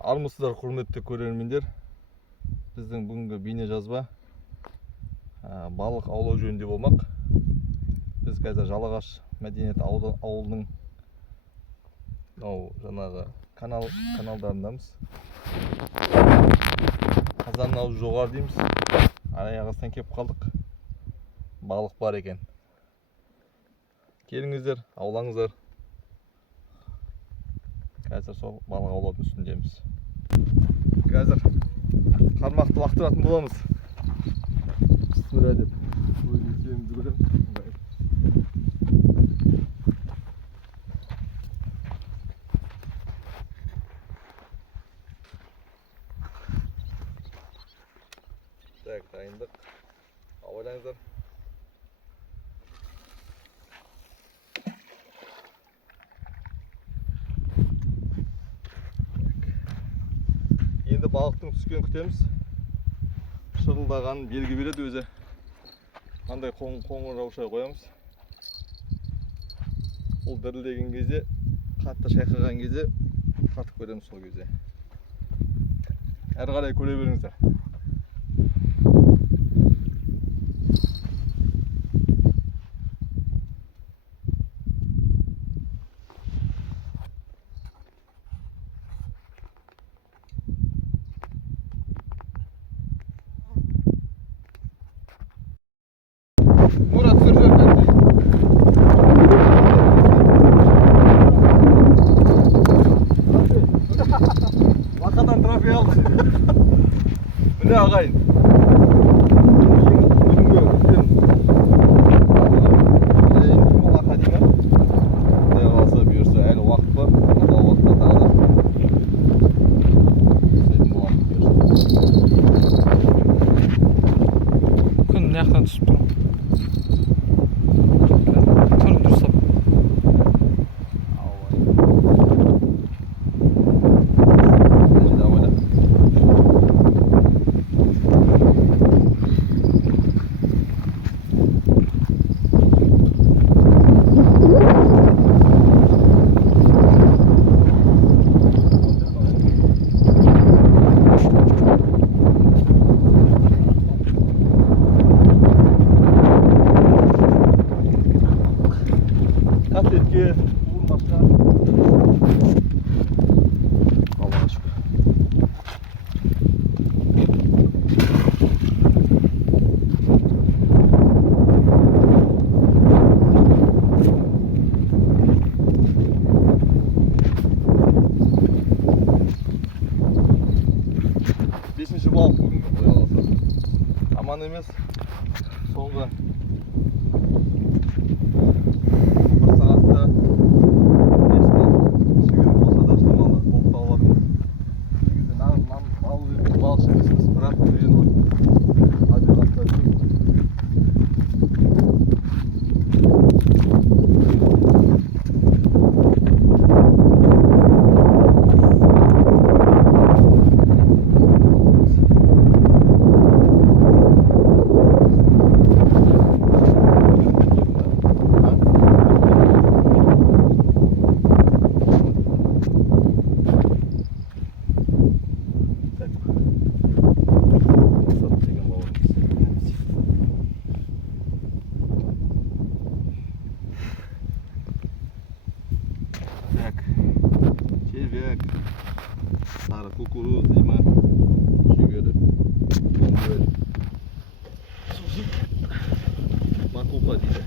Армысыздар құрметті көрермендер. Біздің бүгінгі бейне жазба балық аулау жөнінде болмақ. Біз қазір Жалағаш мәдениет ауылының жаңағы каналдарындамыз. Қазанның аузы жоғары дейміз. Аяғастан кеп қалдық. Балық бар екен. Келіңіздер, аулаңыздар. Қазір сол балық аулаудың үстіндеміз. Қазір қармақты лақтыратын боламыз. Bismillah деп. Өзімізді көреміз. Так, дайындық. Ауылаңыздар. Енді балықтың түскенін күтеміз. Шырылдағанын белгі береді өзі. Қандай қоңырауша қоямыз. Ол дірілдеген кезде, қатты шайқаған кезде тартып көреміз сол кезде. Әрі қарай көре беріңіздер. Murat sürüyor bende. Vakadan trafiği aldık. Bu ne ağayın? Күн яқтан түсіп тұрмын. Katletki vurmakta. Allah'a şükür. Beşinci bal bugün koyalım. Aman emez. Sonra çevik, sarı kukuruz değil mi? Şöyle, böyle. Sucuk, makupa diye.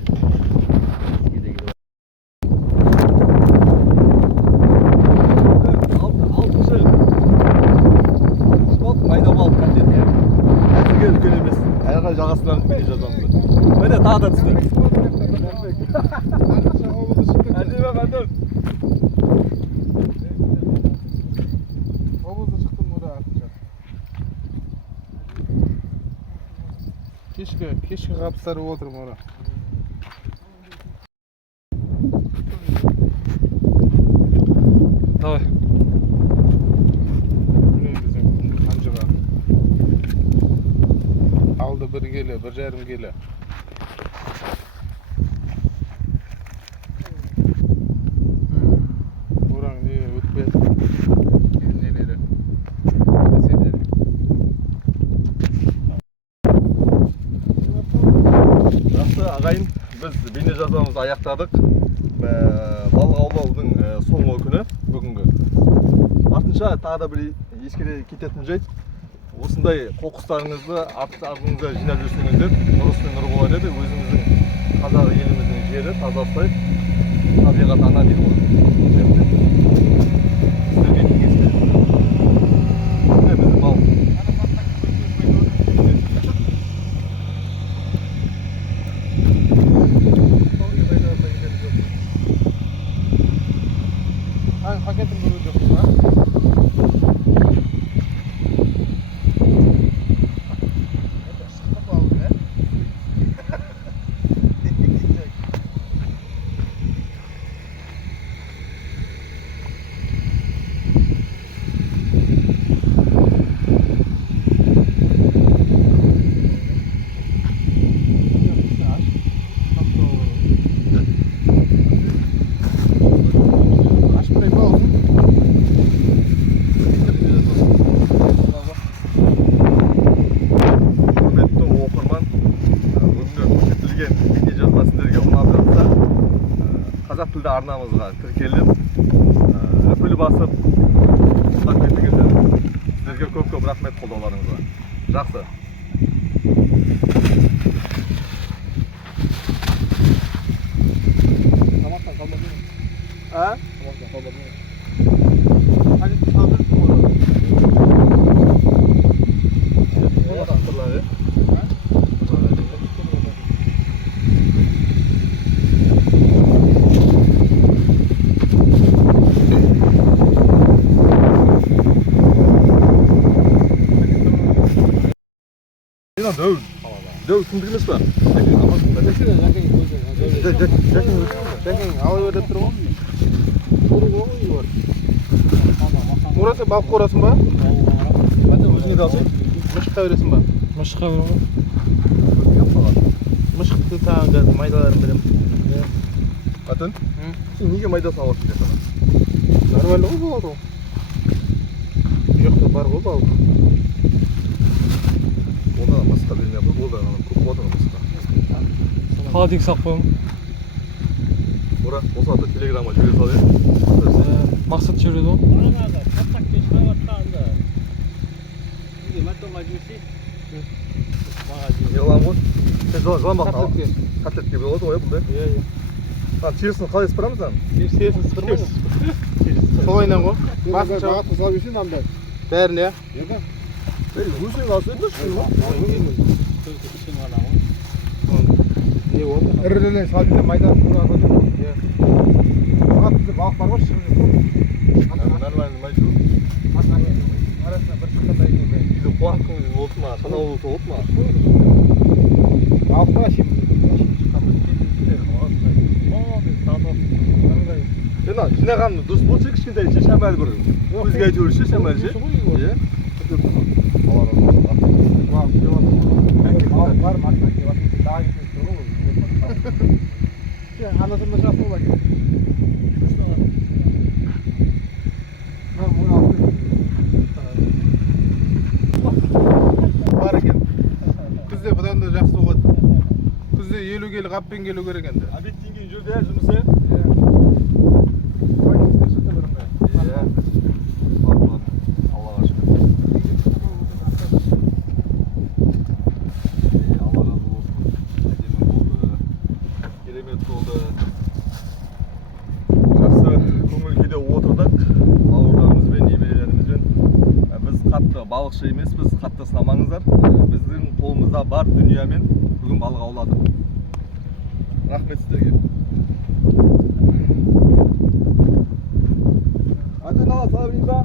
Ayağa жағасынан бері жазамыз. Міне тағы да түсті. Әдемі Мәдір. Обозда шықтым ода артынша. Кешкі қапыстары отырмын ода. Давай. Aldı 1 kilo, 1,5 kilo. Buran ne ötmez. Neleri? жоспарымызды аяқтадық. Балық аулаудың соңғы күні бүгінгі. Артынша тағы да бір ескере кететін жайт. Осындай қоқыстарыңызды артыңызда жинап жүрсеңіздер, нұр үстіне нұр болар еді. Өзіміздің қазақ еліміздің жері таза ұстайық. Табиғат ана дейді ғой. Сіздерге кеңес беремін. Біздің балық. Paketim böyle yok mu? Қазақ тілді арнамызға тіркеліп, үпіл басып, ұстап кеттіңіздер. Сіздерге көп-көп рахмет қолдауларыңызға. Жақсы. Тамақтан қалмады ма? Тамақтан қалмады ма? Қажетті салып жүрсің ғой. Dövül kim bilmez mi? Orası bak orası mı? Ben de özüne de alsayım. Mışıkta öresin bak. Мышыққа берем ғой. Mışıkta tağın gazı maydalarını берем. Атын? Сен неге майда саласың деп саған? Нормально ғой болады ғой. Bu жақта бар ғой балық. Одан мысыққа бермей ақ қой, ол да көп болады ғой мысыққа. Холодильник салып қоямын. Ора, осы аты телеграмға жібере сал, иә? Мақсат жүреді ғой. Неғылам ғой? Сен жыламақтың ал. Котлетке болады ғой, бұл да? Иә. Терісін қалай сыпырамыз ан? Терісін сыпырмайды. Солайынан ғой. Басынша Бағатқа салып жүрсің андай. бәрін иә. Өзің алсын берші ма? Не болды? Ірілерін салып жүрсің майда тура атады. Иә. Бағат бізде балық бар ғой шығып жүр. Нормально майда. Арасында бір шыққандай екен. Үйде қуанқыңыз болды ма? Санаулы болды ма? Балықта шем. Жинағанды дұрыс болса кішкентай ше шамәл бір көзге әйтеуір ше шамәл ше. Иә. Балық бар машина келіп daha geçmiş olur. Anlatımda şahsı olacak. Бар екен. Күзде бұдан да жақсы болады. Күзде 50 келі қаппен келу керек енді. Обедтен кейін жүрді ә жұмысы? Аллаға шүкір. Алла разы болсын. Әдемі болды. Керемет болды. Жақсы көңіл күйде отырдық. Бауырларымызбен, немерелерімізбен. Біз қатты балықшы емеспіз, қатты сынамаңыздар. Біздің қолымызда бар дүниямен бүгін балық ауладық. Рахмет сіздерге. Атын ала салайын ба?